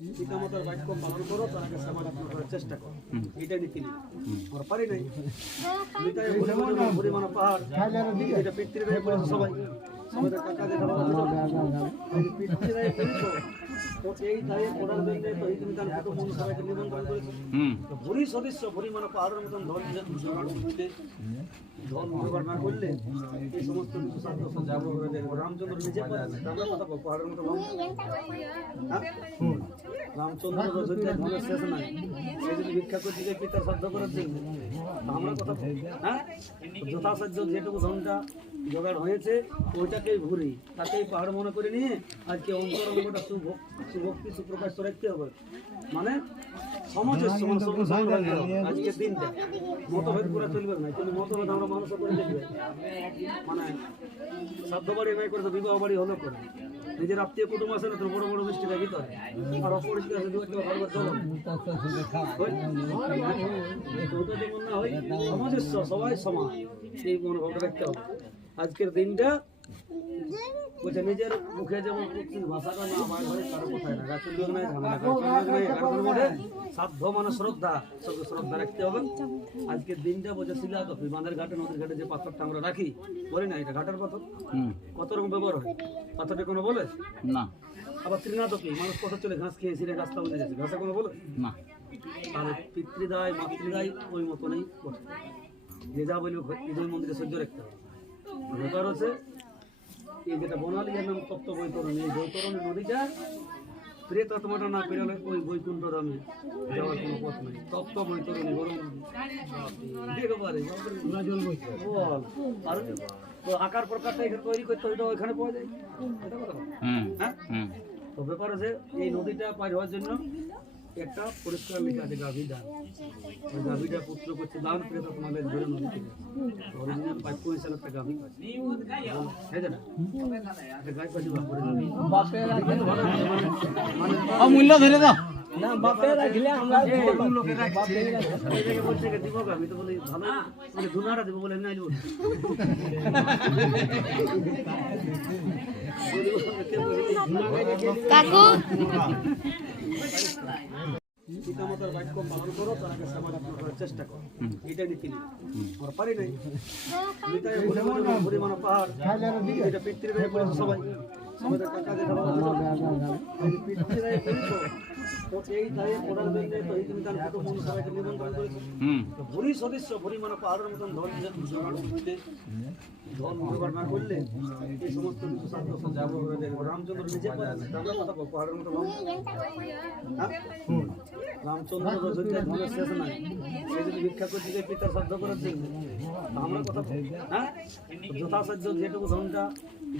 পিতামাতার বাক্য পালন করো, তার কাছে আমার আপনার করার চেষ্টা করো, এইটাই নীতি নিয়ম। আমরা পারি নাই পরিমাণ পাহাড়, এটা পিতৃদেব বলেছে সবাই, আমাদের কাকাদের পিতৃদেব বলেছে, তো এই দায়ে পড়ার জন্য তো এই তুমি তার কুটুম্ব সবাইকে নিমন্ত্রণ করেছো। ভুরি সদস্য পরিমাণ পাহাড়ের মতন ধন জোগাড় না করলে এই সমস্ত কিছু সাধ্য যাব রামচন্দ্র নিজে আমরা কথা বল পাহাড়ের মতো রামচন্দ্র ধনের শেষ নাই, সেই যদি ভিক্ষা করছি যে পিতার সাধ্য করার জন্য আমরা কথা হ্যাঁ যথাসাধ্য যেটুকু ধনটা জোগাড় হয়েছে ওইটাকেই ঘুরি, তাকেই পাহাড় মনে করে নিয়ে আজকে অন্তরঙ্গটা সুভক্তি সুপ্রকাশ রাখতে হবে। মানে সমাজের সমান আজকের দিনটা মতভেদ করে চলবে না, কিন্তু মতভেদ আমরা মানুষ করে দেখবে, মানে সাধ্য বাড়ি ব্যয় করে তো বিবাহ বাড়ি হলো করে নিজের আত্মীয় কুটুম্ব আছে না, তোর বড় বড় মিষ্টিটা ভিতরে আর অপরিচিত আছে সমাজের সবাই সমান, সেই মনোভাবটা রাখতে হবে। আজকের দিনটা বলছে নিজের মুখে যেমন ভাষাটা না আমার ঘরে কারো কোথায় না গাছুল্যোগ নাই ঝামেলা সাধ্য মানে শ্রদ্ধা, সবকে শ্রদ্ধা রাখতে হবে। আজকের দিনটা বলছে শিলাতপি বাঁধের ঘাটে নদীর ঘাটে যে পাথরটা আমরা রাখি বলি না এটা ঘাটের পাথর, কত রকম ব্যবহার হয় পাথরটা কোনো বলে না। আবার তৃণাতপি মানুষ কত চলে ঘাস খেয়ে ছিঁড়ে রাস্তা বলে যাচ্ছে, ঘাসে কোনো বলে না। আর পিতৃদায় মাতৃদায় ওই মতনই করতে যে যা বলি হৃদয় মন্দিরে সহ্য রাখতে হবে। ব্যাপার হচ্ছে এই যেটা বনালী নাম তপ্ত বৈতরণী, এই বৈতরণী নদীটা প্রেতাত্মাটা না পেরোলে ওই বৈকুণ্ঠ ধামে যাওয়ার কোনো পথ নেই। তপ্ত বৈতরণী গরম বল আর তো আকার প্রকারটা এখানে তৈরি করতে ওইটা ওইখানে পাওয়া যায়, হ্যাঁ। তো ব্যাপার আছে এই নদীটা পার হওয়ার জন্য একটা পরিষ্কার লেখা আছে গাভী দান, ওই গাভীটা পুত্র করছে দান প্রেত তোমাদের ধরে নদী থেকে অরিজিনাল 5 একটা গাভী আছে না, গাই পাশে অমূল্য ধরে দাও না বাপে রাখলে আমরা লোকে রাখছি ওই জায়গায় বলছে দিব গাভী, তো বলি ভালো বলে দুনাটা দেব বলে নাই কাকু পিতামাতার বাক্য পালন করো, তার কাছে আমার আপনার করার চেষ্টা করো, এইটাই নীতি নিয়ম। আমরা পারি নাই পরিমাণ পাহাড়, এটা পিতৃদেব বলেছে সবাই, আমাদের কাকাদের পিতৃদেব বলেছে, তো এই দায়ে পড়ার জন্য তো এই তুমি তার কুটুম্ব সবাইকে নিমন্ত্রণ করেছো। ভুরি সদস্য পরিমাণ পাহাড়ের মতন ধন জোগাড় না করলে এই সমস্ত কিছু সাধ্য যাব রামচন্দ্র নিজে আমরা কথা বল পাহাড়ের মতো রামচন্দ্র ধনের শেষ নাই, সেই যদি ভিক্ষা করছি যে পিতার সাধ্য করার জন্য আমরা কথা হ্যাঁ যথাসাধ্য যেটুকু ধনটা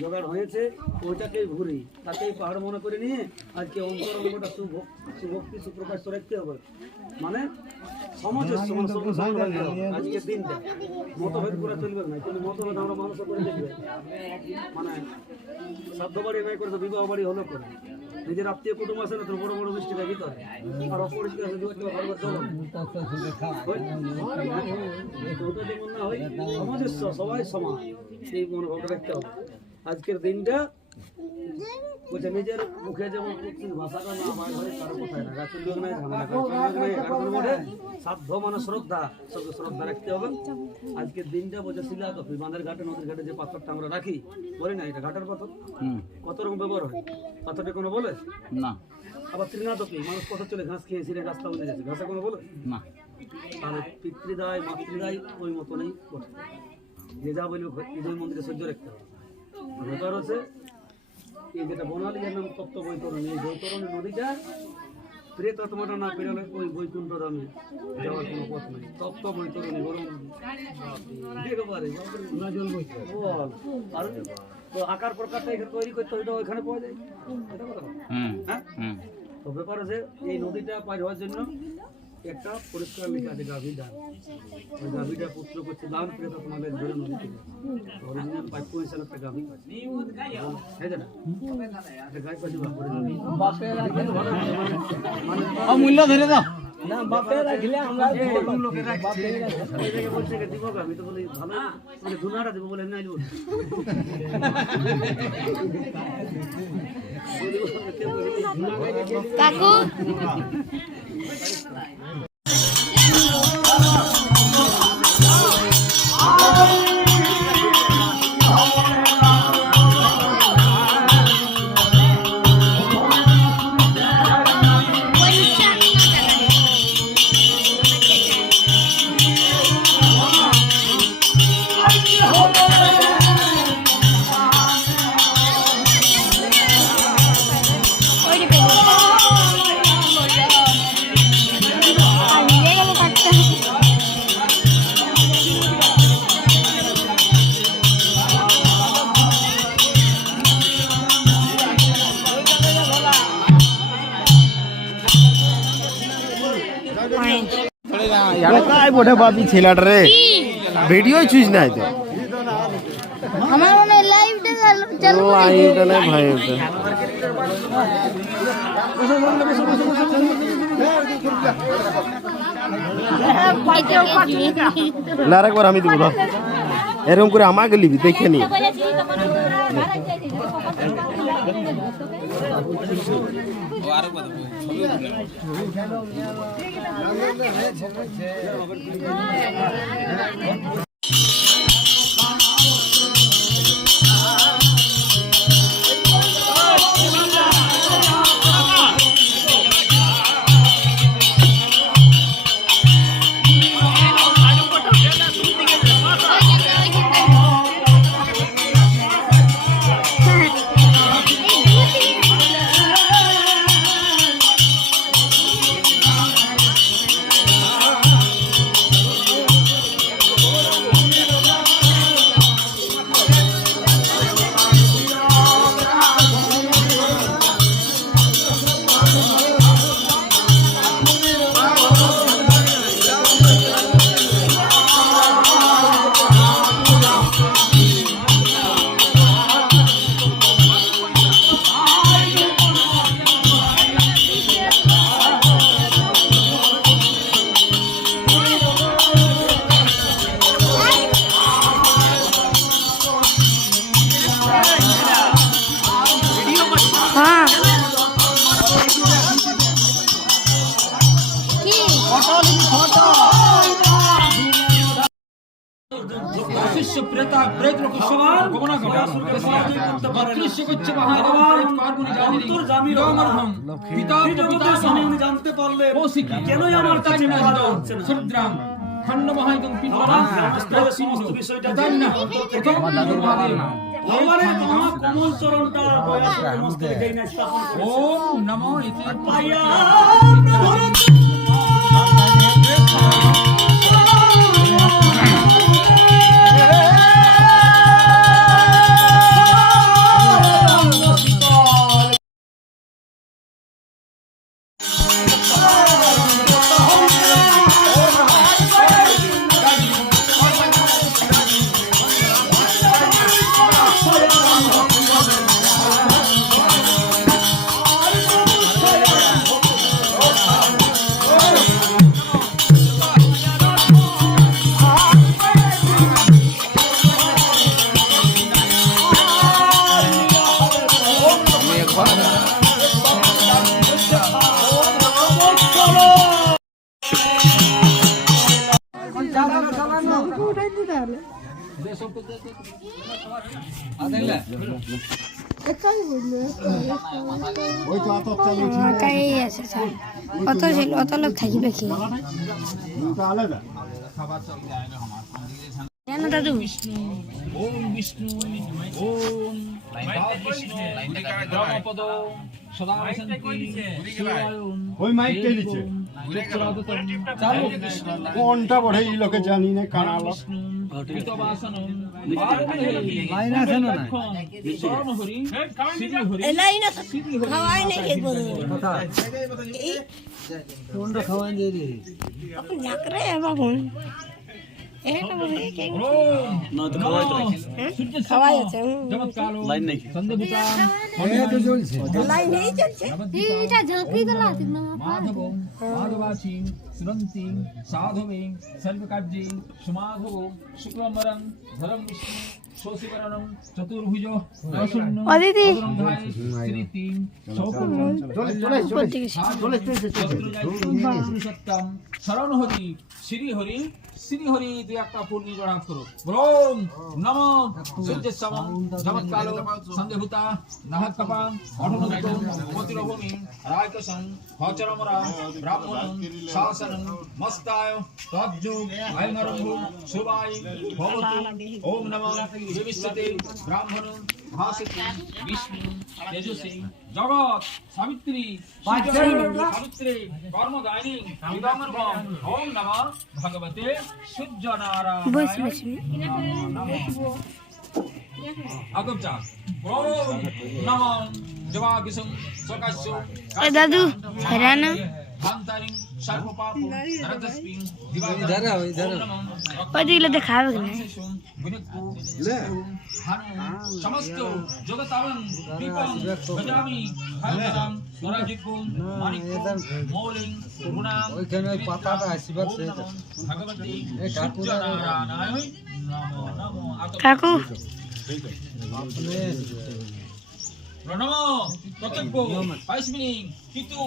জোগাড় হয়েছে ওইটাকেই ঘুরি, তাকেই পাহাড় মনে করে নিয়ে আজকে অন্তরঙ্গটা সুভক্তি সুপ্রকাশ রাখতে হবে। মানে সমাজের সমান আজকের দিনটা মতভেদ করে চলবে না, কিন্তু মতভেদ আমরা মানুষ করে দেখবে, মানে সাধ্য বাড়ি ব্যয় করে তো বিবাহ বাড়ি হলো করে নিজের আত্মীয় কুটুম্ব আছে না, তোর বড় বড় মিষ্টিটা ভিতরে আর অপরিচিত আছে সমাজের সবাই সমান, সেই মনোভাবটা রাখতে হবে। আজকের দিনটা বলছে নিজের মুখে যেমন ভাষাটা না আমার ঘরে কারো কোথায় না গাছুল্যোগ নাই ঝামেলা সাধ্য মানে শ্রদ্ধা, সবকে শ্রদ্ধা রাখতে হবে। আজকের দিনটা বলছে শিলাতপি বাঁধের ঘাটে নদীর ঘাটে যে পাথরটা আমরা রাখি বলি না এটা ঘাটের পাথর, কত রকম ব্যবহার হয় পাথরটা কোনো বলে না। আবার তৃণাতপি মানুষ কত চলে ঘাস খেয়ে ছিঁড়ে রাস্তা বলে যাচ্ছে, ঘাসে কোনো বলে না। আর পিতৃদায় মাতৃদায় ওই মতনই করতে যে যা বলি হৃদয় মন্দিরে সহ্য রাখতে হবে। ব্যাপার হচ্ছে এই যেটা বনালী নাম তপ্ত বৈতরণী, এই বৈতরণী নদীটা প্রেতাত্মাটা না পেরোলে ওই বৈকুণ্ঠ ধামে যাওয়ার কোনো পথ নেই। তপ্ত বৈতরণী গরম বল আর তো আকার প্রকারটা এখানে তৈরি করতে ওইটা ওইখানে পাওয়া যায়, হ্যাঁ। তো ব্যাপার আছে এই নদীটা পার হওয়ার জন্য একটা পরিষ্কার লেখা আছে গাভী দান, ওই গাভীটা পুত্র করছে দান প্রেত তোমাদের ধরে নদী থেকে অরিজিনাল 5 একটা গাভী আছে না, গাই পাশে অমূল্য ধরে দাও না বাপে রাখলে আমরা লোকে রাখছে এই জায়গায় বলছে যে দিব আমি তো বলি ভালো মানে ধুনাটা দিব বলে নাই দিব কাকু काय मोठे बाबी ছেলেটা রে ভিডিও চুজ নাই তো আমার মনে লাইভটা চালু লাইভটা নাই ভাই ওটা লারেকবার আমি দিব ধর এরকম করে আমাকে লিবি দেখে নি জানতে পারলে কেন আমার কাছে সমস্ত বিষয়টা কোমল চরণটা ওম নমো ইতি অত ছিল অত লোক থাকিবে কি জানো দাদু ওম বিষ্ণু ওম বিষ্ণু ব্রহ্মপদ সদা ওই মাইক টেলিছে কোনটা বড় এই লোকে জানি না কানালো এখানে বসে কেক ওম না তো খাওয়াই তো রাখি। সূর্য খাওয়াই আছে চমৎকালো লাইন নেই। সন্দেহভূতাম লাইন নেই চলছে এটা ঝাঁকড়ি তোলা আছে না মাধবং মাধবাচি সুরন্তিং সাধবং সর্বকার্যে সুমাধব শুক্লম্বরং ধরম বিষ্ণু শোষিবরণং চতুর্ভুজ প্রসন্ন অদিতি। শ্রীতিং সৌপূর্ণ উপর থেকে সত্যম শরণ হরি শ্রী হরি শ্রী হরি দুই একটা পূর্ণি জড়াত করো ব্রোম নম সূর্য সমম চমৎকালো সন্দেহভূতা নাহকপাং অঠনগতং মতিরভূমি রায়কসং হচরমরা ব্রাহ্মণং শাসনং মস্তায় তজ্জোগ আয়মরম্ভু শুভায় ভবতু ওম নমঃ বিবিষ্যতে ব্রাহ্মণং ভাসিতে বিষ্ণু তেজসী জগৎ সাবিত্রী সাবিত্রী কর্মদায়িনী বিদমর্ভম ওম নমঃ ভগবতে সূর্য বস নারায়ণ বস আগমচা ওম নমঃ জবাগিসং সকাশ্য এ দাদু হরানা ভান্তারিং সর্বপাপু নরদস্মিং দিবাগত ওদিকে দেখাবে না সমস্ত জগতাবং দীপং গজামি হরদম নরাজিকুম মানিকুম মৌলিং গুণাং ওইখানে ওই পাতাটা আশীর্বাদ চেয়ে যাচ্ছে। ভগবতী সূর্যনারায়ণ নমো নমো কাকু প্রণম প্রত্যক্ষ পাইসমিনি পিতু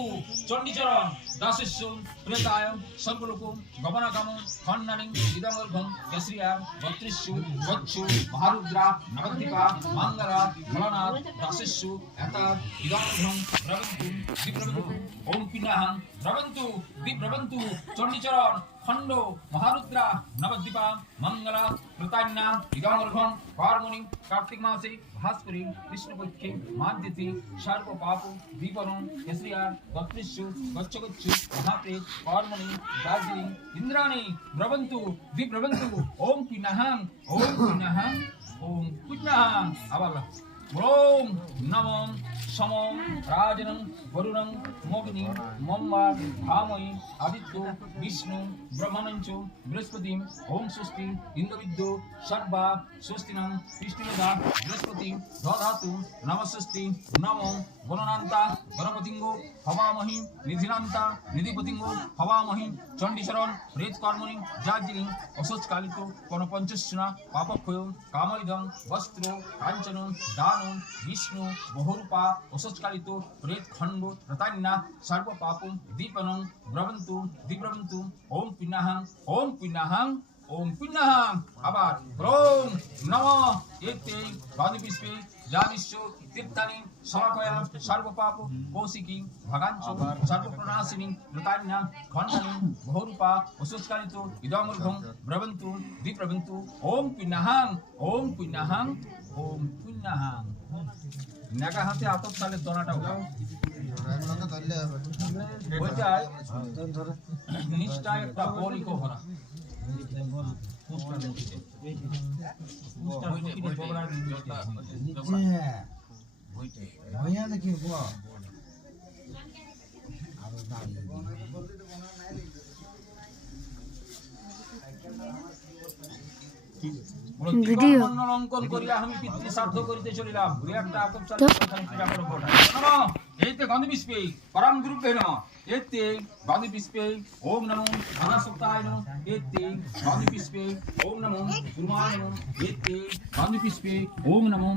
চণ্ডীচরণ দাসস্য প্রেতায় সর্বলোকম গমনাগম খণ্ডনিং ইদমর্ভং কেশ্রিয়া বত্রিষ্যু গচ্ছু মহারুদ্রা নবদ্বীপা মঙ্গলা ফলনাথ দাসস্য এতাদ ইদমর্ভং প্রবন্তু বিপ্রবন্তু ওম পিনাহং প্রবন্তু বিপ্রবন্তু চণ্ডীচরণ খণ্ড মহারুদ্রা নবদ্বীপা মঙ্গলা প্রতান্না ইদমর্ভং কর্মণি কার্তিক মাসে ভাস্করী কৃষ্ণপক্ষে মাদ্যতি সর্ব পাপ বিবরণ কেশ্রিয়ার বত্রিষ্যু গচ্ছগচ্ছু মহাপ্রেত কর্মণি দার্জিলিং ইন্দ্রাণী ব্রবন্তু বিব্রবন্তু ওম পিনাহং ওম পিনাহং আবার ওম নমঃ সমম রাজনং বরুণং মোগিনী মম্মা ভাময়ী আদিত্য বিষ্ণু ব্রহ্মণঞ্চ বৃহস্পতিম ওম স্বস্তি ইন্দ্রবিদ্য সর্বা স্বস্তিনং কৃষ্ণবেদা বৃহস্পতি দধাতু নমস্বস্তি নমো গণনান্তা গণপতিঙ্গ হবামহি নিধিনান্তা নিধিপতিঙ্গ হবামহি চণ্ডীচরণ প্রেত কর্মণি দার্জিলিং অসৎকালিত কোন পঞ্চস্না পাপক্ষয় কামৈদং বস্ত্র কাঞ্চন দান বিষ্ণু বহুরূপা অসৎকালিত প্রেত খণ্ড রতান্না সর্ব পাপ দীপনং ব্রবন্তু দিব্রবন্তু ওম পিনাহং ওম পিনাহং আবার ওম নমঃ এতে বাদিপুষ্পে জানিষ্য তীর্থানি সমাকয়া সর্বপাপ কৌশিকী ভগাঞ্চ সর্বপ্রণাশিনী রতান্না খণ্ডনি বহুরূপা অসৎকালিত ইদমর্ঘং ব্রবন্তু দিব্রবন্তু ওম পিনাহং নাগা হাতে আতপ চালের দনাটা উঠাও ওইটাই নিচটায় একটা বলিকো ভরা ভিডিও অঙ্কন করিয়া আমি পিতৃ শ্রাদ্ধ করিতে চলিলাম একটা আতপ চাল পূজা করব এইতে গন্ধ বিস্পে পরম গুরুপে নমঃ এতে গন্ধ বিস্পে ওম নমো ধনসুক্তায় নমঃ এতে গন্ধ বিস্পে ওম নমো গুরুমায় নমঃ এতে গন্ধ বিস্পে ওম নমো